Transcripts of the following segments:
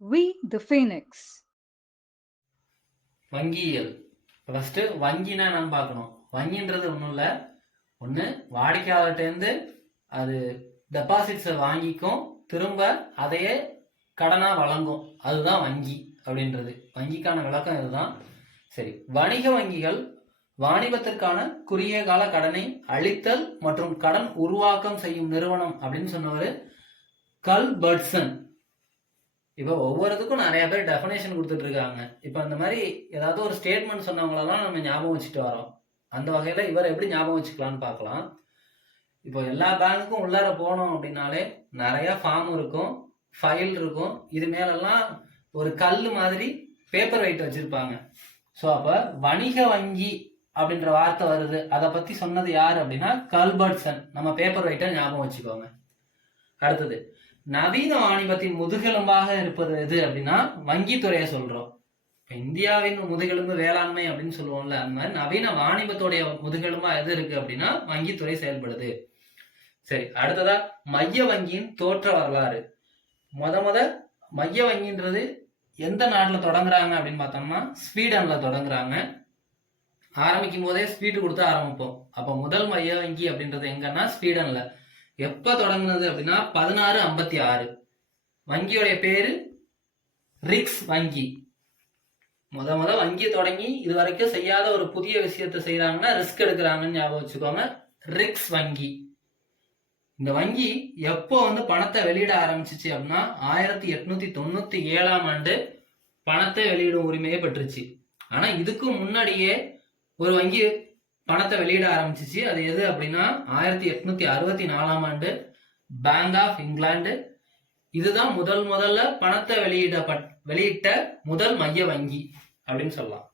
We the Phoenix. வங்கியியல். First வங்கினா என்னன்னு பார்க்கணும். வங்கின்றது ஒன்றும் இல்லை, ஒன்று வாடிக்கையாளர்கிட்டேருந்து அது டெபாசிட்ஸை வாங்கிக்கும், திரும்ப அதையே கடனாக வழங்கும். அதுதான் வங்கி அப்படின்றது. வங்கிக்கான விளக்கம் இதுதான். சரி, வணிக வங்கிகள் வாணிபத்திற்கான குறுகிய கால கடனை அளித்தல் மற்றும் கடன் உருவாக்கம் செய்யும் நிறுவனம் அப்படின்னு சொன்னவர் கல்பர்ட்சன். இப்போ ஒவ்வொருத்துக்கும் நிறைய பேர் டெஃபினேஷன் கொடுத்துட்டு இருக்காங்க. இப்போ அந்த மாதிரி ஏதாவது ஒரு ஸ்டேட்மெண்ட் சொன்னவங்களெல்லாம் நம்ம ஞாபகம் வச்சுட்டு வரோம். அந்த வகையில் இவர் எப்படி ஞாபகம் வச்சுக்கலான்னு பார்க்கலாம். இப்போ எல்லா பேங்குக்கும் உள்ளார போனோம் அப்படின்னாலே நிறைய ஃபார்ம் இருக்கும், ஃபைல் இருக்கும். இது மேலெல்லாம் ஒரு கல் மாதிரி பேப்பர் வெயிட் வச்சிருப்பாங்க. ஸோ அப்போ வணிக வங்கி அப்படின்ற வார்த்தை வருது, அதை பற்றி சொன்னது யார் அப்படின்னா கல்பர்ட்சன். நம்ம பேப்பர் வெயிட்டை ஞாபகம் வச்சுக்கோங்க. அடுத்தது, நவீன வாணிபத்தின் முதுகெலும்பாக இருப்பது எது அப்படின்னா வங்கித்துறையை சொல்றோம். இப்போ இந்தியாவின் முதுகெலும்பு வேளாண்மை அப்படின்னு சொல்லுவோம்ல, அந்த மாதிரி நவீன வாணிபத்துடைய முதுகெலும்பா எது இருக்கு அப்படின்னா வங்கித்துறை செயல்படுது. சரி, அடுத்ததா மைய வங்கியின் தோற்ற வரலாறு. முத மைய வங்கின்றது எந்த நாட்டில் தொடங்குறாங்க அப்படின்னு பார்த்தோம்னா ஸ்வீடன்ல தொடங்குறாங்க. ஆரம்பிக்கும் போதே ஸ்வீட் கொடுத்து ஆரம்பிப்போம். அப்போ முதல் மைய வங்கி அப்படின்றது எங்கன்னா ஸ்வீடன்ல. எப்ப தொடங்குனது அப்படின்னா 1656. வங்கியோடைய பேரு ரிக்ஸ் வங்கி. முத வங்கியை தொடங்கி இது வரைக்கும் செய்யாத ஒரு புதிய விஷயத்த செய்யறாங்கன்னா ரிஸ்க் எடுக்கிறாங்கன்னு ஞாபகம் வச்சுக்கோங்க. ரிக்ஸ் வங்கி. இந்த வங்கி எப்போ பணத்தை வெளியிட ஆரம்பிச்சிச்சு அப்படின்னா 1897ஆம் ஆண்டு பணத்தை வெளியிடும் உரிமையை பெற்றுச்சு. ஆனா இதுக்கு முன்னாடியே ஒரு வங்கி பணத்தை வெளியிட ஆரம்பிச்சிச்சு. அது எது அப்படின்னா 1864ஆம் ஆண்டு பேங்க் ஆஃப் இங்கிலாந்து. இதுதான் முதல்ல பணத்தை வெளியிட்ட முதல் மைய வங்கி அப்படின்னு சொல்லலாம்.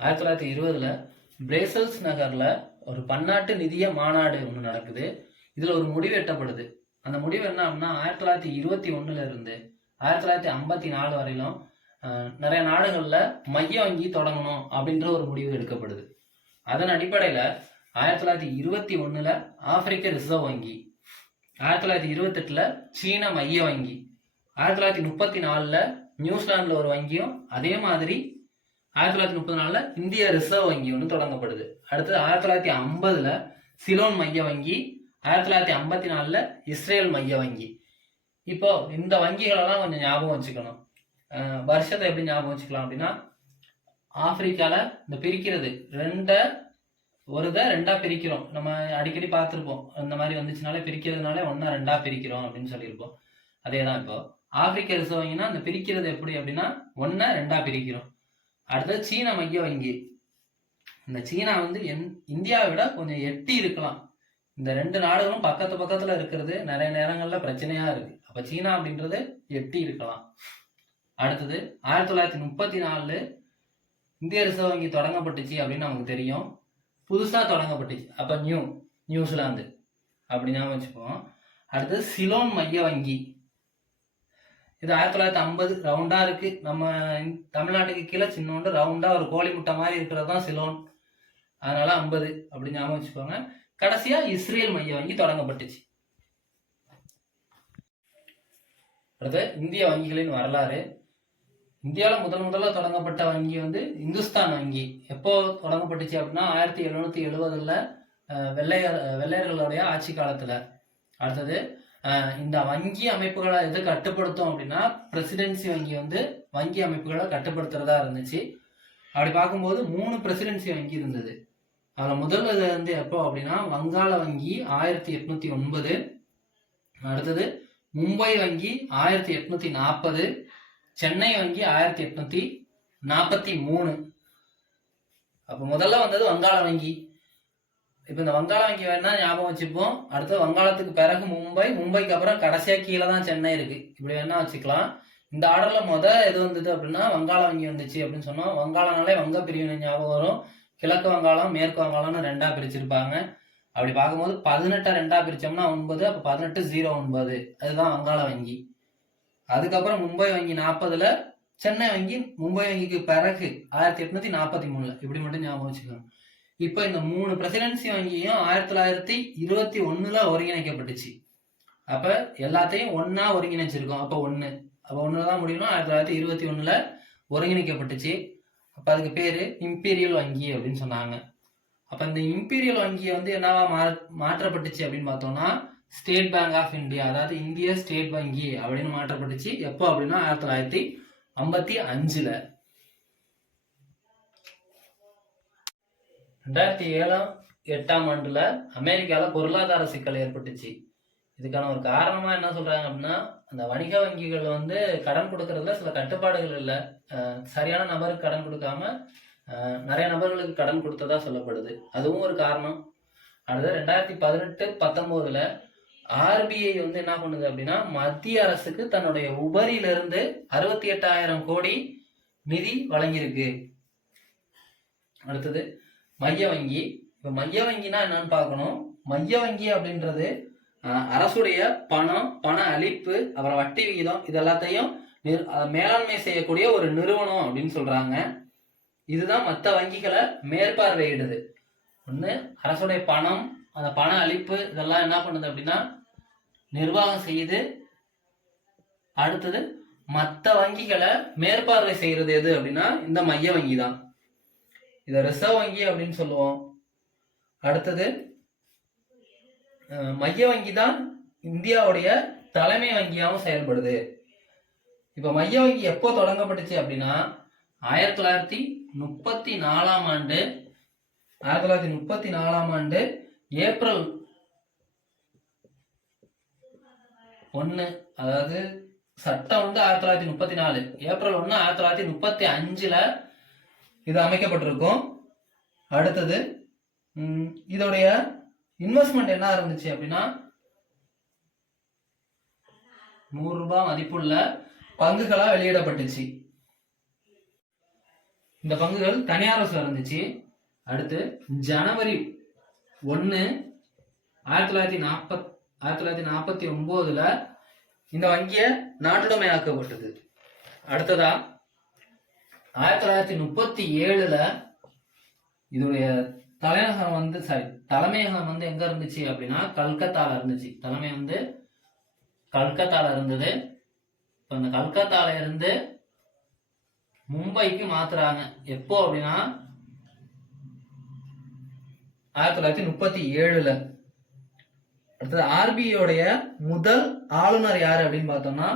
1920 பிரேசல்ஸ் நகர்ல ஒரு பன்னாட்டு நிதிய மாநாடு ஒன்று நடக்குது. இதுல ஒரு முடிவு எட்டப்படுது. அந்த முடிவு என்ன அப்படின்னா 1921 இருந்து 1954 வரையிலும் நிறைய நாடுகள்ல மைய வங்கி தொடங்கணும் அப்படின்ற ஒரு முடிவு எடுக்கப்படுது. அதன் அடிப்படையில 1921 ஆப்பிரிக்க ரிசர்வ் வங்கி, 1928 சீன மைய வங்கி, 1934 நியூசிலாந்துல ஒரு வங்கியும், அதே மாதிரி 1934 இந்திய ரிசர்வ் வங்கி ஒன்று தொடங்கப்படுது. அடுத்தது 1950 சிலோன் மைய வங்கி, 1954 இஸ்ரேல் மைய வங்கி. இப்போ இந்த வங்கிகளெல்லாம் கொஞ்சம் ஞாபகம் வச்சுக்கணும். வருஷத்தை எப்படி ஞாபகம் வச்சுக்கலாம் அப்படின்னா, ஆப்பிரிக்கால இந்த பிரிக்கிறது ரெண்டா பிரிக்கிறோம். நம்ம அடிக்கடி பார்த்துருப்போம். இந்த மாதிரி வந்துச்சுனாலே பிரிக்கிறதுனால 1 2 பிரிக்கிறோம் அப்படின்னு சொல்லியிருப்போம். அதே தான் இப்போ ஆப்பிரிக்க ரிசர்வ் வங்கினா இந்த பிரிக்கிறது எப்படி அப்படின்னா 1 2 பிரிக்கிறோம். அடுத்தது சீன மைய வங்கி. இந்த சீனா இந்தியாவை விட கொஞ்சம் எட்டி இருக்கலாம். இந்த 2 நாடுகளும் பக்கத்துல இருக்கிறது நிறைய நேரங்கள்ல பிரச்சனையா இருக்கு. அப்ப சீனா அப்படின்றது எட்டி இருக்கலாம். அடுத்தது 1934 இந்திய ரிசர்வ் வங்கி தொடங்கப்பட்டுச்சு அப்படின்னு நமக்கு தெரியும். புதுசா தொடங்கப்பட்டுச்சு. அப்ப நியூசிலாந்து அப்படி ஞாபகம் வச்சுப்போம். அடுத்தது சிலோன் மைய வங்கி. இது 1950 ரவுண்டா இருக்கு. நம்ம தமிழ்நாட்டுக்கு கீழே சின்னோண்டு ரவுண்டா ஒரு கோழி முட்டை மாதிரி இருக்கிறது தான் சிலோன். அதனால 50 அப்படி ஞாபகம் வச்சுக்கோங்க. கடைசியா இஸ்ரேல் மைய வங்கி தொடங்கப்பட்டுச்சு. அடுத்து இந்திய வங்கிகளின் வரலாறு. இந்தியாவில் முதல்ல தொடங்கப்பட்ட வங்கி இந்துஸ்தான் வங்கி. எப்போ தொடங்கப்பட்டுச்சு அப்படின்னா 1770 வெள்ளையர்களுடைய ஆட்சி காலத்துல. அடுத்தது இந்த வங்கி அமைப்புகளை எது கட்டுப்படுத்தும் அப்படின்னா பிரசிடென்சி வங்கி வங்கி அமைப்புகளை கட்டுப்படுத்துறதா இருந்துச்சு. அப்படி பார்க்கும்போது 3 பிரசிடென்சி வங்கி இருந்தது. அதுல முதல்ல எப்போ அப்படின்னா வங்காள வங்கி 1809. அடுத்தது மும்பை வங்கி 1840, சென்னை வங்கி 1843. அப்ப முதல்ல வந்தது வங்காள வங்கி. இப்ப இந்த வங்காள வங்கி வேணா ஞாபகம் வச்சுப்போம். அடுத்து வங்காளத்துக்கு பிறகு மும்பைக்கு அப்புறம் கடைசியா கீழே தான் சென்னை இருக்கு. இப்படி வேணா வச்சுக்கலாம். இந்த ஆர்டர்ல எது வந்தது அப்படின்னா வங்காள வங்கி வந்துச்சு அப்படின்னு சொன்னோம். வங்காளனாலே வங்க பிரிவினை ஞாபகம் வரும். கிழக்கு வங்காளம் மேற்கு வங்காளம்னு 2 பிரிச்சிருப்பாங்க. அப்படி பார்க்கும்போது 18 2 பிரிச்சோம்னா 9. அப்ப 1809 அதுதான் வங்காள வங்கி. அதுக்கப்புறம் மும்பை வங்கி 40, சென்னை வங்கி மும்பை வங்கிக்கு பிறகு 1843. இப்படி மட்டும் ஞாபகம் வச்சுக்கோங்க. இப்ப இந்த 3 பிரசிடென்சி வங்கியும் 1921 ஒருங்கிணைக்கப்பட்டுச்சு. அப்ப எல்லாத்தையும் ஒன்னா ஒருங்கிணைச்சிருக்கோம். அப்ப ஒண்ணுதான் முடியும்னா 1921 ஒருங்கிணைக்கப்பட்டுச்சு. அப்ப அதுக்கு பேரு இம்பீரியல் வங்கி அப்படின்னு சொன்னாங்க. அப்ப இந்த இம்பீரியல் வங்கி வந்து என்னவா மாற்றப்பட்டுச்சு அப்படின்னு பார்த்தோம்னா ஸ்டேட் பேங்க் ஆஃப் இந்தியா, அதாவது இந்திய ஸ்டேட் வங்கி அப்படின்னு மாற்றப்பட்டுச்சு. எப்போ அப்படின்னா 1955. 2007-8ஆம் ஆண்டுல அமெரிக்கால பொருளாதார சிக்கல் ஏற்பட்டுச்சு. இதுக்கான ஒரு காரணமா என்ன சொல்றாங்க அப்படின்னா அந்த வணிக வங்கிகள் வந்து கடன் கொடுக்கறதுல சில கட்டுப்பாடுகள் இல்லை. சரியான நபருக்கு கடன் கொடுக்காம நிறைய நபர்களுக்கு கடன் கொடுத்ததா சொல்லப்படுது. அதுவும் ஒரு காரணம். அடுத்து 2018-19 ஆர்பிஐ வந்து என்ன பண்ணுது அப்படின்னா மத்திய அரசுக்கு தன்னுடைய உபரியிலிருந்து 68,000 கோடி நிதி வழங்கியிருக்கு. அடுத்தது மைய வங்கி. இப்ப மைய வங்கினா என்னன்னு பார்க்கணும். மைய வங்கி அப்படின்றது அரசுடைய பணம், பண அளிப்பு, அப்புறம் வட்டி விகிதம் இது எல்லாத்தையும் மேலாண்மை செய்யக்கூடிய ஒரு நிறுவனம் அப்படின்னு சொல்றாங்க. இதுதான் மற்ற வங்கிகளை மேற்பார்வையிடுது. ஒண்ணு அரசுடைய பணம், அந்த பண அளிப்பு இதெல்லாம் என்ன பண்ணுது அப்படின்னா நிர்வாகம் செய்யுது. அடுத்தது மற்ற வங்கிகளை மேற்பார்வை செய்யறது எது அப்படின்னா இந்த மைய வங்கி தான். இதை ரிசர்வ் வங்கி அப்படின்னு சொல்லுவோம். அடுத்தது மைய வங்கி தான் இந்தியாவுடைய தலைமை வங்கியாகவும் செயல்படுது. இப்ப மைய வங்கி எப்போ தொடங்கப்பட்டுச்சு அப்படின்னா 1934ஆம் ஆண்டு 1934ஆம் ஆண்டு ஏப்ரல் 1, அதாவது சட்டம் வந்து 1934, ஏப்ரல் 1, 1935 இது அமைக்கப்பட்டிருக்கும். அடுத்தது இதோடைய இன்வெஸ்ட்மெண்ட் என்ன இருந்துச்சு அப்படின்னா 100 ரூபாய் மதிப்புள்ள பங்குகளா வெளியிடப்பட்டுச்சு. இந்த பங்குகள் தனியார் அரசு இருந்துச்சு. அடுத்து ஜனவரி 1, 1949 இந்த வங்கிய நாட்டுடைமையாக்கப்பட்டது. அடுத்ததா 1937 இதோடைய தலைமையகம் வந்து எங்க இருந்துச்சு அப்படின்னா கல்கத்தால இருந்துச்சு. தலைமை வந்து கல்கத்தால இருந்தது. இப்ப இந்த கல்கத்தால இருந்து மும்பைக்கு மாத்துறாங்க. எப்போ அப்படின்னா 1937. அடுத்தது ஆர்பிஐயோடைய முதல் ஆளுநர் யாரு அப்படின்னு பார்த்தோம்னா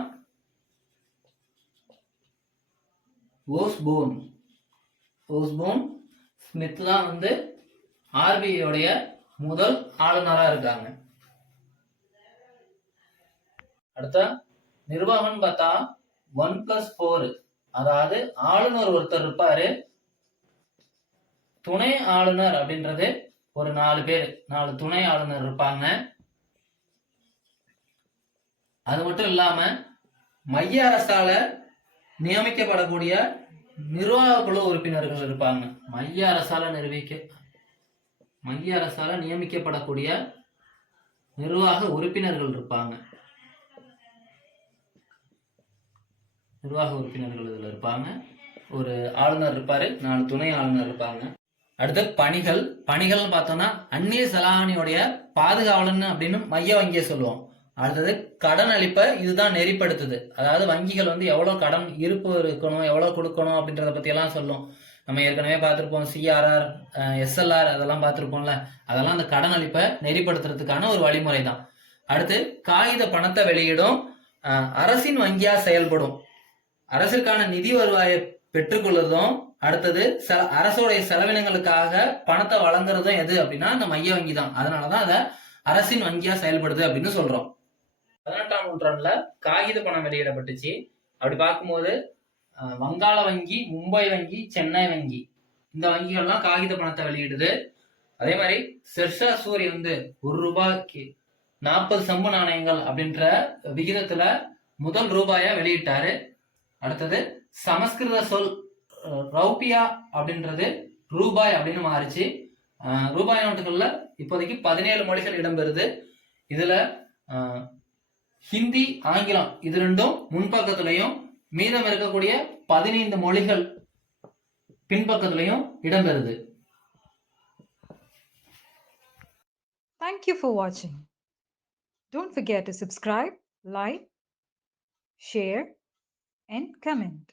ஓஸ்போன் ஸ்மித்லாம் வந்து ஆர்பிஐயோடைய முதல் ஆளுநரா இருக்காங்க. அடுத்த நிர்வாகம் பார்த்தா 1+4, அதாவது ஆளுநர் ஒருத்தர் இருப்பாரு, துணை ஆளுநர் அப்படின்றது ஒரு 4 பேர், 4 துணை ஆளுநர் இருப்பாங்க. அது மட்டும் இல்லாம மைய அரசால நியமிக்கப்படக்கூடிய நிர்வாக குழு உறுப்பினர்கள் இருப்பாங்க. மைய அரசால நியமிக்கப்படக்கூடிய நிர்வாக உறுப்பினர்கள் இருப்பாங்க. நிர்வாக உறுப்பினர்கள் இதுல இருப்பாங்க. ஒரு ஆளுநர் இருப்பாரு, 4 துணை ஆளுநர் இருப்பாங்க. அடுத்து பணிகள் பார்த்தோம்னா அந்நிய செலாவணியோடைய பாதுகாவலன் அப்படின்னு மைய வங்கியை சொல்லுவோம். அடுத்தது கடன் அளிப்பை இதுதான் நெறிப்படுத்துது. அதாவது வங்கிகள் வந்து எவ்வளவு கடன் இருப்பு இருக்கணும், எவ்வளவு கொடுக்கணும் அப்படின்றத பத்தி எல்லாம் சொல்லும். நம்ம ஏற்கனவே பார்த்திருப்போம், சிஆர்ஆர், எஸ்எல்ஆர் அதெல்லாம் பார்த்திருப்போம்ல. அதெல்லாம் அந்த கடன் அளிப்பை நெறிப்படுத்துறதுக்கான ஒரு வழிமுறை தான். அடுத்து காகித பணத்தை வெளியிடும், அரசின் வங்கியா செயல்படும், அரசிற்கான நிதி வருவாயை பெற்றுக்கொள்றதும், அடுத்தது அரசுடைய செலவினங்களுக்காக பணத்தை வழங்குறதும் எது அப்படின்னா இந்த மைய வங்கி தான். அதனாலதான் அதை அரசின் வங்கியா செயல்படுது அப்படின்னு சொல்றோம். 18ஆம் நூற்றாண்டுல காகித பணம் வெளியிடப்பட்டுச்சு. அப்படி பார்க்கும்போது வங்காள வங்கி, மும்பை வங்கி, சென்னை வங்கி இந்த வங்கிகள்லாம் காகித பணத்தை வெளியிடுது. அதே மாதிரி ஷெர்ஷா சூரி வந்து 1 ரூபாய்க்கு 40 சம்பு நாணயங்கள் அப்படின்ற விகிதத்துல முதல் ரூபாயா வெளியிட்டாரு. அடுத்தது சமஸ்கிருத சொல் ரௌபியா அப்படின்றது ரூபாய் அப்படின்னு மாறிச்சு. ரூபாய் நோட்டுகள்ல இப்போதைக்கு 17 மொழிகள் இடம்பெறுது. இதுல ஹிந்தி, ஆங்கிலம் இது ரெண்டும் முன்பக்கத்திலையும், மீதம் இருக்கக்கூடிய 15 மொழிகள் பின்பக்கத்திலையும் இடம்பெறுது. Thank you for watching. Don't forget to subscribe, like, share, and comment.